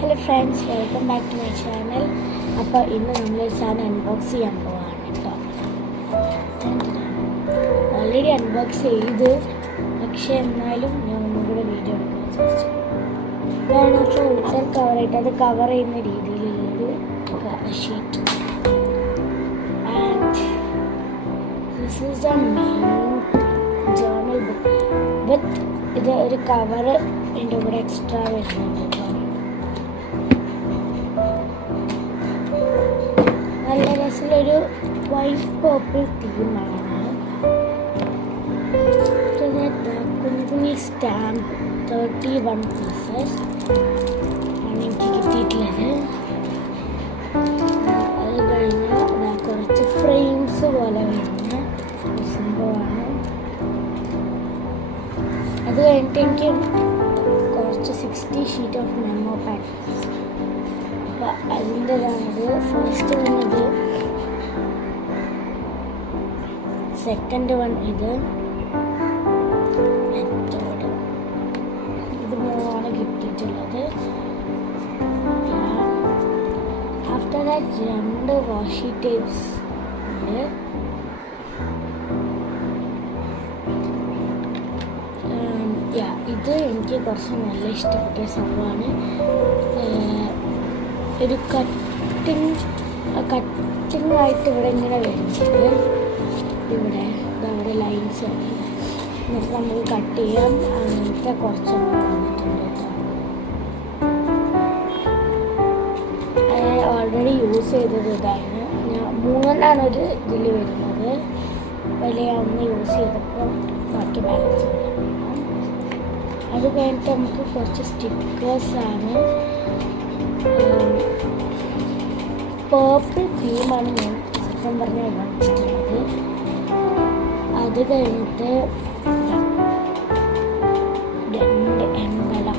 Hello friends, welcome back to my channel. അപ്പോൾ ഇന്ന് നമ്മളൊരു സാധനം അൺബോക്സ് ചെയ്യാൻ പോവാണ് കേട്ടോ. ഓൾറെഡി അൺബോക്സ് ചെയ്ത്, പക്ഷെ എന്നാലും ഞാൻ ഒന്നും കൂടെ വീഡിയോ എടുക്കാൻ വിചാരിച്ചു. ഇതാണ് ചോദിച്ചാൽ കവറായിട്ട് അത് കവർ ചെയ്യുന്ന രീതിയിലുള്ളൊരു sheet. And this is the main journal book with ഇത് ഒരു കവറ് എൻ്റെ കൂടെ എക്സ്ട്രാ വരുന്നുണ്ട് കേട്ടോ. നല്ല രസമുള്ളൊരു വൈറ്റ് പേർപ്പിൾ തീമാണ്. കുഞ്ഞു കുഞ്ഞി സ്റ്റാമ്പ് 31 പീസസ് ആണ് എനിക്ക് കിട്ടിയിട്ടുള്ളത്. അത് കഴിഞ്ഞാൽ കുറച്ച് ഫ്രെയിംസ് പോലെ വരുന്ന സംഭവമാണ്. അത് കഴിഞ്ഞിട്ട് എനിക്ക് കുറച്ച് 60 ഷീറ്റ് ഓഫ് മെമ്മോ പാഡ്. അപ്പോൾ അതിൻ്റെതാണത്. ഫസ്റ്റ് വൺ ഇത്, സെക്കൻഡ് വൺ ഇത്, ഇത് മൂന്നാണ് കിട്ടിയിട്ടുള്ളത്. ആഫ്റ്റർ ദാറ്റ് 2 വാഷി ടേപ്സ് ഉണ്ട്. ഇത് എനിക്ക് കുറച്ച് നല്ല ഇഷ്ടപ്പെട്ട സംഭവമാണ്. ഒരു കട്ടിങ് ആയിട്ട് ഇവിടെ ഇങ്ങനെ വരുന്നുണ്ട്. ഇവിടെ അവിടെ ലൈൻസ് ആണ്. എന്നിട്ട് നമുക്ക് കട്ട് ചെയ്യാം. അങ്ങനത്തെ കുറച്ചെണ്ണം വന്നിട്ടുണ്ട് കേട്ടോ. ഞാൻ ഓൾറെഡി യൂസ് ചെയ്തത് ഇതാണ്. ഞാൻ 3 ഒരു ഇതിൽ വരുന്നത്. വലിയ ഒന്ന് യൂസ് ചെയ്തപ്പോൾ ബാക്കി ബാലൻസ് ചെയ്യാം. അത് കഴിഞ്ഞിട്ട് നമുക്ക് കുറച്ച് സ്റ്റിക്കേഴ്സാണ്. പേർപ്പിൾ തീമാണ് ഞാൻ ചിത്രം പറഞ്ഞ് വാങ്ങിച്ചിട്ടുള്ളത്. അത് കഴിഞ്ഞിട്ട് 2 എംബലം,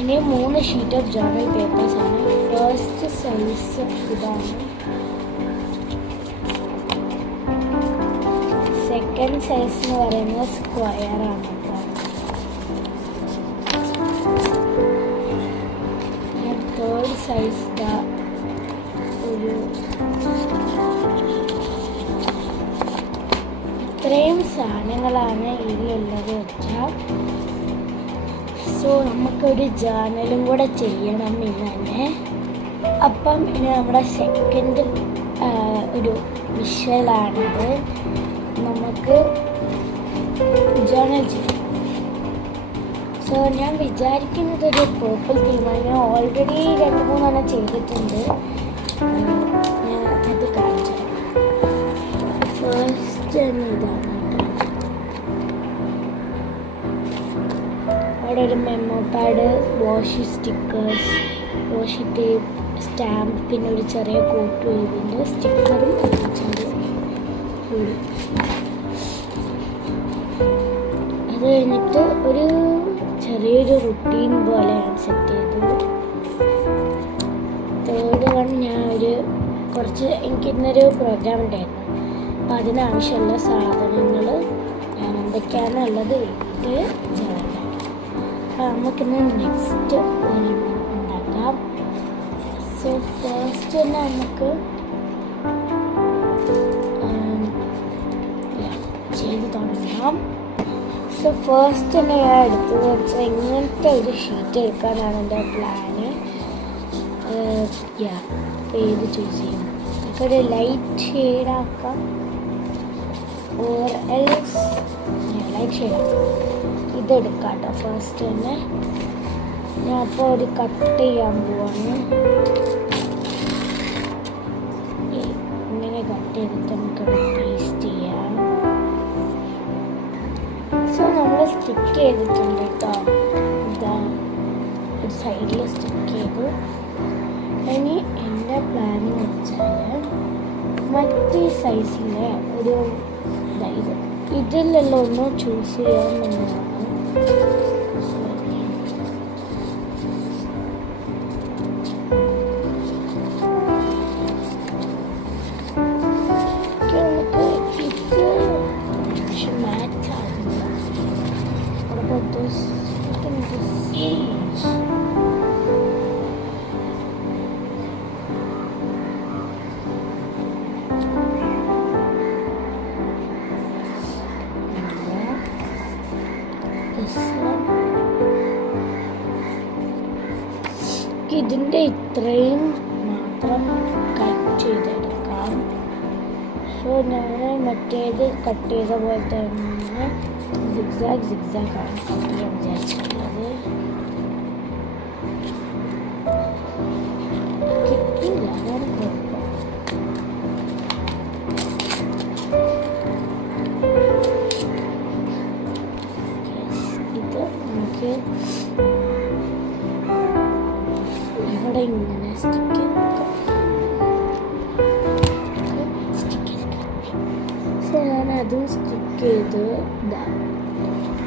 ഇനി 3 ഷീറ്റ് ഓഫ് ജേർണൽ പേപ്പേഴ്സാണ്. ഫസ്റ്റ് സൈസ് ഇതാണ്. സെക്കൻഡ് സൈസ് എന്ന് പറയുന്നത് സ്ക്വയറാണ് കേട്ടോ. തേർഡ് സൈസ് ഒരു ഇത്രയും സാധനങ്ങളാണ് ഇതിലുള്ളത് വെച്ചാൽ. സോ നമുക്കൊരു ജേർണലും കൂടെ ചെയ്യണം ഇന്ന് തന്നെ. അപ്പം ഇനി നമ്മുടെ സെക്കൻഡ് ഒരു വിഷ്വലാണിത്. നമുക്ക് ജേർണൽ ചെയ്യാം. സോ ഞാൻ വിചാരിക്കുന്നത് ഒരു പേർപ്പിൾ തീമാണ്. ഞാൻ ഓൾറെഡി 2-3 ചെയ്തിട്ടുണ്ട്. ഞാൻ അത് കാണിച്ചു. ഫസ്റ്റ് തന്നെ ഇതാണ് കേട്ടോ. അവിടെ ഒരു memo pad, washi stickers, washi tape, stamp, പിന്നെ ഒരു ചെറിയ കോട്ട് എഴുതിൻ്റെ സ്റ്റിക്കറും വെച്ചിട്ടുണ്ട്. അത് കഴിഞ്ഞിട്ട് ഒരു ചെറിയൊരു റുട്ടീൻ പോലെ ഞാൻ സെറ്റ് ചെയ്തു. തേർഡ് വൺ ഞാൻ എനിക്ക് ഇന്നൊരു പ്രോഗ്രാം ഉണ്ടായിരുന്നു. അപ്പം അതിനാവശ്യമുള്ള സാധനങ്ങൾ ഞാൻ എന്തൊക്കെയാണുള്ളത് എഴുതിയിട്ട് ചേർക്കാം. അപ്പം നമുക്കിന്ന് നെക്സ്റ്റ് ഉണ്ടാക്കാം. സോ ഫസ്റ്റ് തന്നെ നമുക്ക് ചെയ്ത് തുടങ്ങാം. സോ ഫസ്റ്റ് തന്നെ ഞാൻ എടുത്തത് വെച്ചാൽ ഇങ്ങനത്തെ ഒരു ഷീറ്റ് എടുക്കാനാണ് എൻ്റെ പ്ലാന്. ഏത് ചൂസ് ചെയ്യും? നമുക്കൊരു ലൈറ്റ് ഷെയ്ഡാക്കാം, ഓർ എൽസ് ലൈറ്റ് ഷെയ്ഡാക്കാം. ഇതെടുക്കാം കേട്ടോ. ഫസ്റ്റ് തന്നെ ഞാൻ അപ്പോൾ ഒരു കട്ട് ചെയ്യാൻ പോവാണ്. ഇങ്ങനെ കട്ട് ചെയ്തിട്ട് നമുക്കത് പേസ്റ്റ് ചെയ്യാം. സോ നമ്മൾ സ്റ്റിക്ക് ചെയ്തിട്ടുണ്ട് കേട്ടോ. ഇതാ ഒരു സൈഡിൽ സ്റ്റിക്ക് ചെയ്തു. ഇനി എൻ്റെ പ്ലാനിങ് വെച്ചാൽ മറ്റേ സൈസിലെ ഒരു ഇതിലുള്ള ഒന്ന് ചൂസ് ചെയ്യാമെന്നാണ്. ഇതിൻ്റെ ഇത്രയും മാത്രം കട്ട് ചെയ്തെടുക്കാം. സോ ഞാൻ മറ്റേത് കട്ട് ചെയ്ത പോലെ തന്നെ സിഗ്സാഗ് ആണ് കട്ട് ചെയ്യാൻ വിചാരിച്ചിട്ടുള്ളത്. കിട്ടിയില്ല, അതാണ് കുഴപ്പം. ഇത് നമുക്ക് ഇവിടെ ഇങ്ങനെ സ്റ്റിക്ക് ഞാൻ അതും സ്റ്റിക്ക് ചെയ്ത് ഇതാണ്.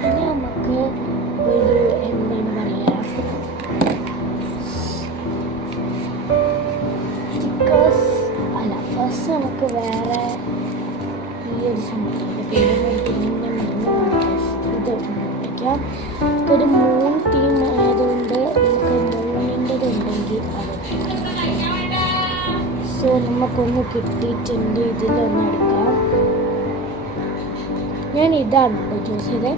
ഇനി നമുക്ക് ഒരു എന്താണ് പറയുക, സ്റ്റിക്കേഴ്സ് അല്ല, ഫസ്റ്റ് നമുക്ക് വേറെ ഈ ഒരു സംഭവത്തിൻ്റെ പേര് ഇത് ഒട്ടിക്കാം. ഒരു 3 ടീം ആയതുകൊണ്ട് നമുക്ക് 3ൻ്റെത് ഉണ്ടെങ്കിൽ അത് ഒട്ടിക്കാം. സോ നമുക്കൊന്ന് കിട്ടിയിട്ടുണ്ട്. ഇതിലൊന്ന് എടുക്കാം. ഞാൻ ഇതാണ് ചൂസ് ചെയ്തത്.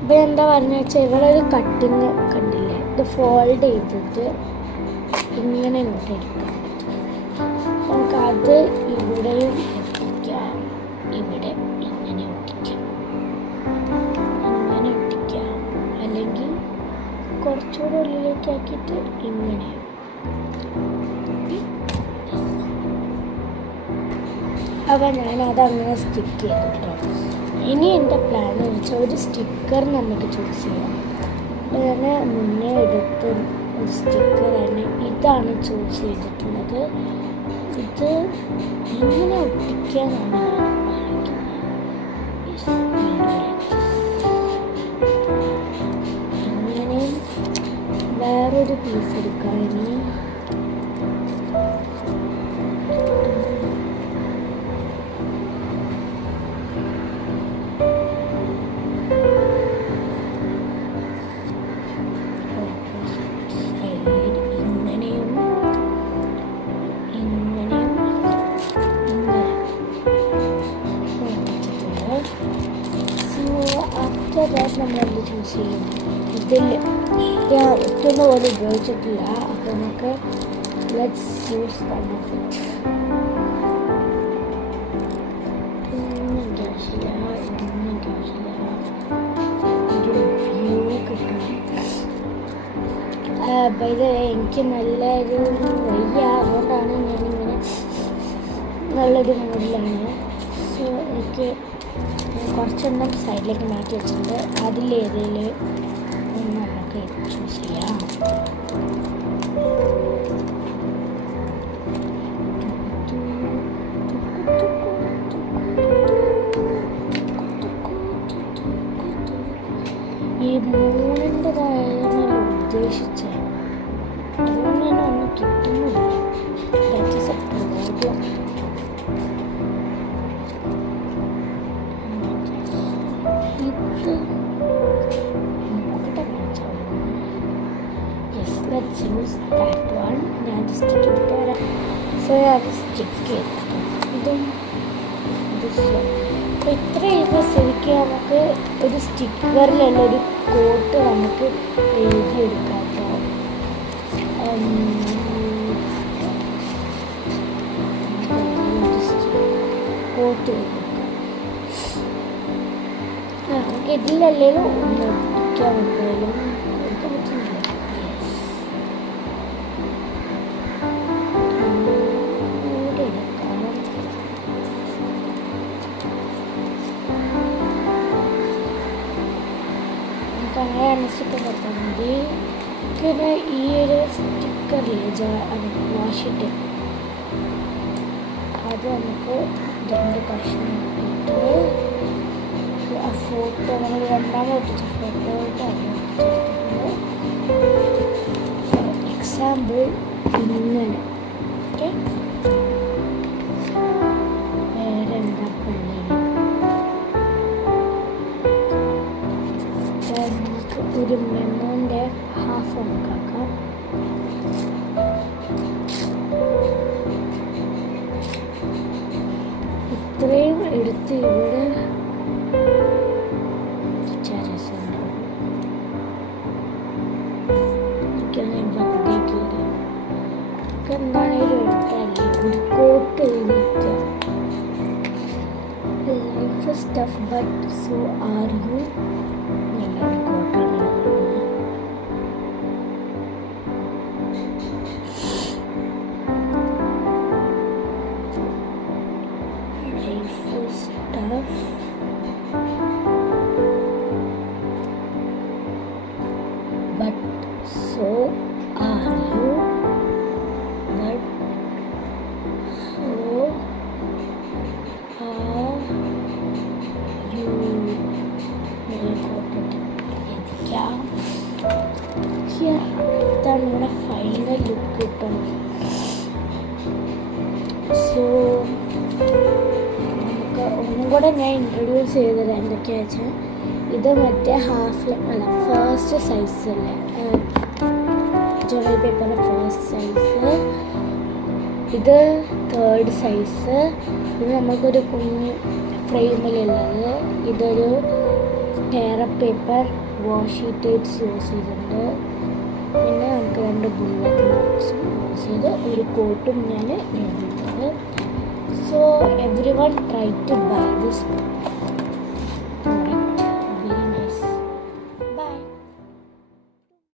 അപ്പോൾ എന്താ പറഞ്ഞു വെച്ചാൽ ഇവിടെ ഒരു കട്ടിങ് കണ്ടില്ലേ, ഇത് ഫോൾഡ് ചെയ്തിട്ട് ഇങ്ങനെ ഇങ്ങോട്ട് എടുക്കാം. നമുക്കത് ഇവിടെയും ഒട്ടിക്കാം, ഇവിടെ ഇങ്ങനെ ഒട്ടിക്കാം, ഇങ്ങനെ ഒട്ടിക്കാം. അല്ലെങ്കിൽ കുറച്ചുകൂടെ ഉള്ളിലേക്ക് ആക്കിയിട്ട് ഇങ്ങനെ. അപ്പോൾ ഞാനതങ്ങനെ സ്റ്റിക്ക് ചെയ്തു കേട്ടോ. ഇനി എൻ്റെ പ്ലാൻ എന്ന് വെച്ചാൽ ഒരു സ്റ്റിക്കർ നമുക്ക് ചൂസ് ചെയ്യാം. അപ്പോൾ ഞാൻ മുന്നേ എടുത്ത ഒരു സ്റ്റിക്കറാണ് ഇതാണ് ചൂസ് ചെയ്തിട്ടുള്ളത്. ഇത് ഇങ്ങനെ ഒട്ടിക്കാനാണ് ഞാൻ ആലോചിക്കുന്നത്. ഇങ്ങനെ വേറൊരു പീസ് എടുക്കാം. ഇനി നമ്മളെന്ത് ചൂസ് ചെയ്യും? ഇതിൽ ഞാൻ ഒറ്റ പോലെ ഉപയോഗിച്ചിട്ടില്ല. അപ്പോൾ നമുക്ക് ലെറ്റ്സ് യൂസ് എനിക്ക് നല്ലൊരു വയ്യ, അതുകൊണ്ടാണ് ഞാനിങ്ങനെ നല്ലൊരു മൂഡിലാണ്. സോ എനിക്ക് കുറച്ചൊന്നും സൈഡിലേക്ക് മാറ്റി വെച്ചിട്ടുണ്ട്. അതിലേതെങ്കിലും ഒന്ന് നമുക്ക് ചൂസ് ചെയ്യാം. ഈ 3ൻ്റെതായാണ് ഉദ്ദേശിച്ചത്. അതുകൊണ്ട് തന്നെ ഒന്നും കിട്ടുന്നില്ല. That is A problem. Let's use that one. ഞാൻ സ്റ്റിക്ക് ചെയ്തിട്ട് വരാം. സോ അത് സ്റ്റിക്ക് ചെയ്തിട്ട് ഇതും അപ്പോൾ ഇത്ര ചെയ്യുമ്പോൾ ശരിക്കും നമുക്ക് ഒരു സ്റ്റിക്കറിലുള്ള ഒരു കോട്ട് നമുക്ക് എഴുതിയെടുക്കാം. കോട്ട് നമുക്ക് ഇതിലല്ലെങ്കിലും ഒന്ന് ഒട്ടിക്കാൻ എന്തായാലും കൊടുക്കാൻ പറ്റുന്നില്ല. അങ്ങനെ സ്റ്റിക്കർ കൊടുത്താൽ മതി. പിന്നെ ഈ ഒരു സ്റ്റിക്കറില്ലേ വാഷിട്ട് അത് നമുക്ക് 2 കഷ്ണം ഇട്ടിട്ട് ആ ഫോട്ടോ നമ്മൾ രണ്ടാമത് ഒട്ടിച്ച ഫോട്ടോ എക്സാമ്പിൾ ഇങ്ങനെ. ഓക്കെ, വേറെ എന്താ പള്ളി നമുക്ക് ഒരു മെമ്മോൻ്റെ ഹാഫ് നമുക്കാക്കാം. ഇത്രയും എടുത്ത് ഇവിടെ എന്താണേലും എടുത്തല്ലേ ഒരു കോട്ട് എഴുതിയിട്ട് life stuff but so are you നല്ലൊരു കോട്ടാണ് life stuff but so are you ഇതാണ് നമ്മുടെ ഫൈനൽ ലുക്ക് കിട്ടും. സോ നമുക്ക് ഒന്നും കൂടെ ഞാൻ ഇൻട്രൊഡ്യൂസ് ചെയ്തത് എന്തൊക്കെയാ വെച്ചാൽ ഇത് മറ്റേ ഹാഫ് അല്ല ഫസ്റ്റ് സൈസ് അല്ലേ ജോവൽ പേപ്പറിൻ്റെ ഫസ്റ്റ് സൈസ്, ഇത് തേർഡ് സൈസ്, ഇത് നമുക്കൊരു കുഞ്ഞ് ഫ്രെയിമിലുള്ളത്, ഇതൊരു ടേറ പേപ്പർ വാഷി ടേപ്സ് യൂസ് ചെയ്തിട്ടുണ്ട്, പിന്നെ നമുക്ക് 2 ബുള്ളറ്റ് മാർക്സും യൂസ് ചെയ്ത് ഒരു കോട്ടും ഞാൻ എഴുതിയിട്ടുണ്ട്. So everyone try to buy this